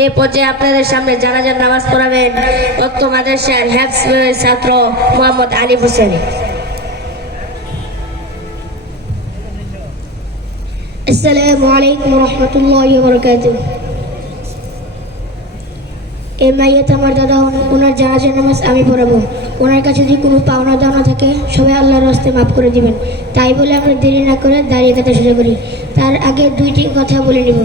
এই পর্যায়ে আপনাদের সামনে জানাজার নামাজ পড়াবেন তথ্য মাদ্রাসার হেফজ ছাত্র মোহাম্মদ আলিফ হোসেন। আসসালামু আলাইকুম ওয়া রাহমাতুল্লাহি ওয়া বারাকাতুহু। এই মাইয়াত আমার দাদা, ওনার জানাজার নামাজ আমি পড়াবো। ওনার কাছে যদি কোনো পাওনা দাওনা থাকে সবাই আল্লাহর রাস্তে মাফ করে দিবেন। তাই বলে আমরা দেরি না করে দাঁড়িয়ে কথা শুরু করি। তার আগে দুইটি কথা বলে নিব।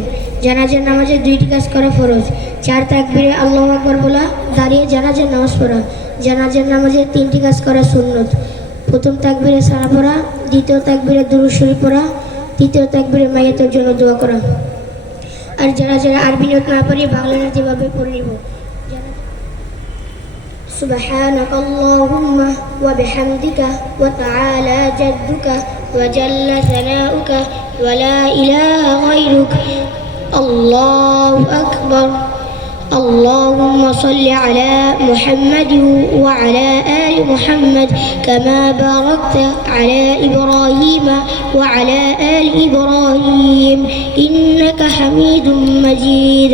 জানাজার নামাজে দুইটি কাজ করা ফরজ। 4 তাকবীরে আল্লাহু আকবার বলা, দাঁড়িয়ে জানাজার নামাজ পড়া। জানাজার নামাজে 3টি কাজ করা সুন্নত। প্রথম তাকবীরে সালাত পড়া, দ্বিতীয় তাকবীরে দুরূদ শরীফ পড়া, তৃতীয় তাকবীরে মাইয়াতের জন্য দোয়া করা। আর যারা আরবি নিয়ত না পারি বাংলা যেভাবে পড়ে নিব। سبحانك اللهم وبحمدك وتعالى جدك وجل ثناؤك ولا إله غيرك الله أكبر اللهم صل على محمد وعلى آل محمد كما باركت على إبراهيم وعلى آل إبراهيم إنك حميد مجيد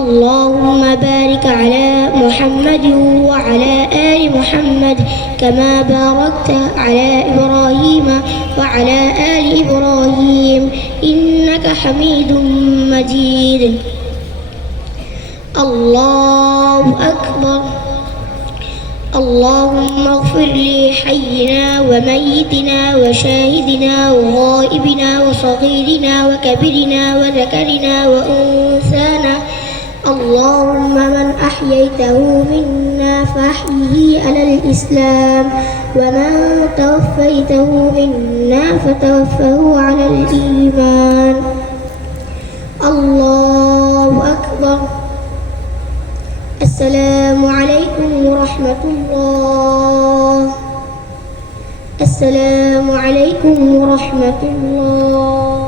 اللهم بارك على محمد وعلى آل محمد كما باركت على إبراهيم وعلى آل إبراهيم إنك حميد مجيد الله أكبر اللهم اغفر لحينا وميتنا وشاهدنا وغائبنا وصغيرنا وكبرنا وذكرنا وأنثانا اللهم من أحييته منا فأحيه على الإسلام ومن توفيته منا فتوفه على الإيمان الله أكبر السلام عليكم ورحمة الله السلام عليكم ورحمة الله